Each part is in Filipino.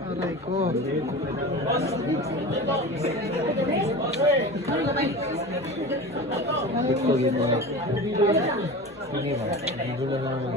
Aray ko. Ito gitu. Ini Pak, dulu naman.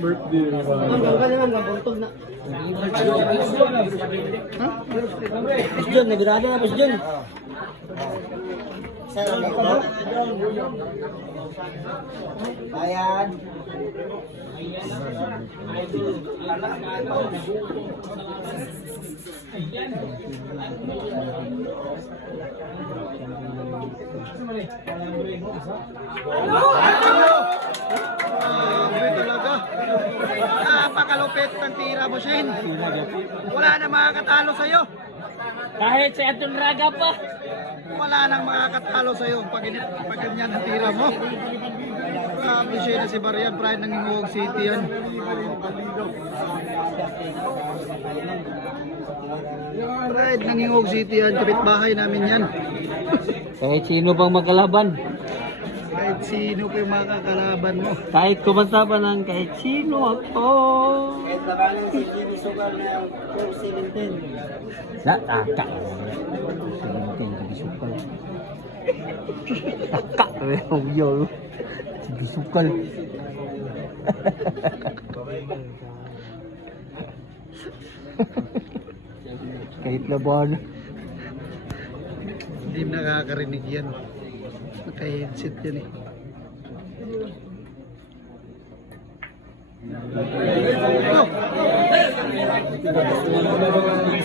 Birthday ni ba? John, nabirado na Boss John. Bayad. Talaga. Napakalupit ng tira mo, Shane. Wala na makakatalo sa'yo. Kahit si Anton Raga pa. Wala nang makakatalo sa'yo pag ganyan ang tira mo. Grabe siya na si Barian, pride ng Ingoog City yan. Pride ng Ingoog City yan, kapitbahay namin yan. Kahit sino pang magkalaban. Kahit sino pa yung makakalaban mo. Kahit kumanta pa ng kahit sino ako. Kahit nabalang si Jimmy Sugar na 417. Taka. 17, sukal. Taka. Yo. Sukal. Kahit laban. Hindi nakakarinig yan. Naka-headset yan eh. Oh!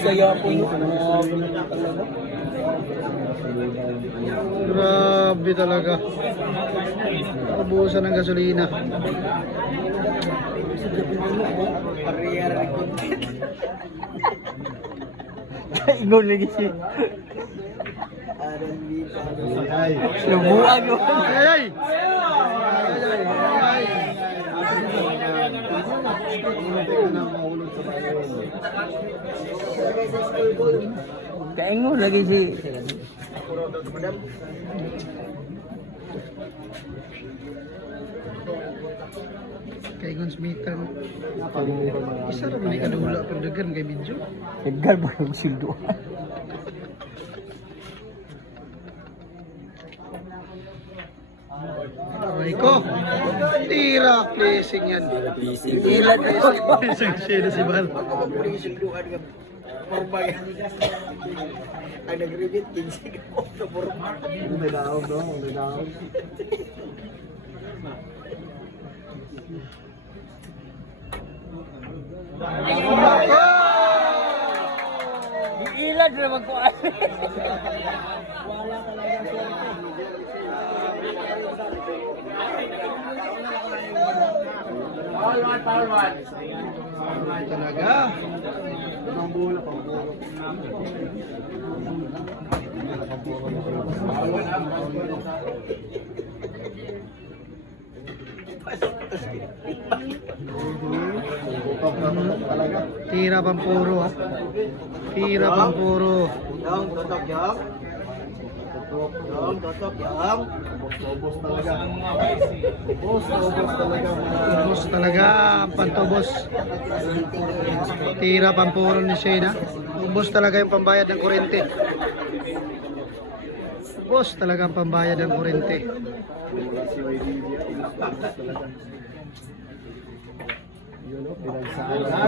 Saya po Grabe talaga. Ubusan ng gasolina. Ingon lagi siya. Nabuang yun. Ay! Kaingon lagi si. Kaigon Smithan. Isa rin may kadula pero dagan kay Bidyo. Edgar ba yung sildo? Aray ko. Tira. Placing yan. Tira. Placing siya na si Bal. Ang nag-rebit, 15 ka po na porma. May daon daw. May daon. Ilan na magkuhan. Wala talaga swerte. Talaga. Tira pampuro ah. Tira pampuro. Yang, totok yang. Yang, totok yang. Ubos talaga ang pantubos. Tira pampuro ni Shane. Ubos talaga yung pambayad ng kuryente. Ubos talaga ang pambayad ng kuryente.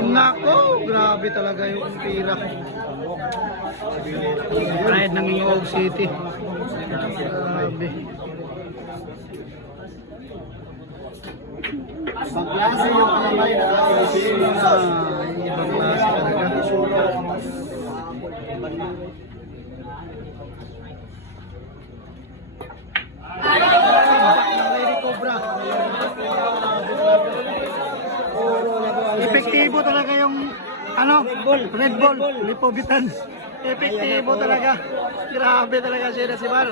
Nako, grabe talaga yung tira. Pride ng Ingoog City. Grabe. Ibang klase yung kamay na. Ibang klase talaga. Lady Cobra. Epektibo talaga yung Red Bull, lipobitan. Epektibo talaga. Grabe talaga siya na si Bar.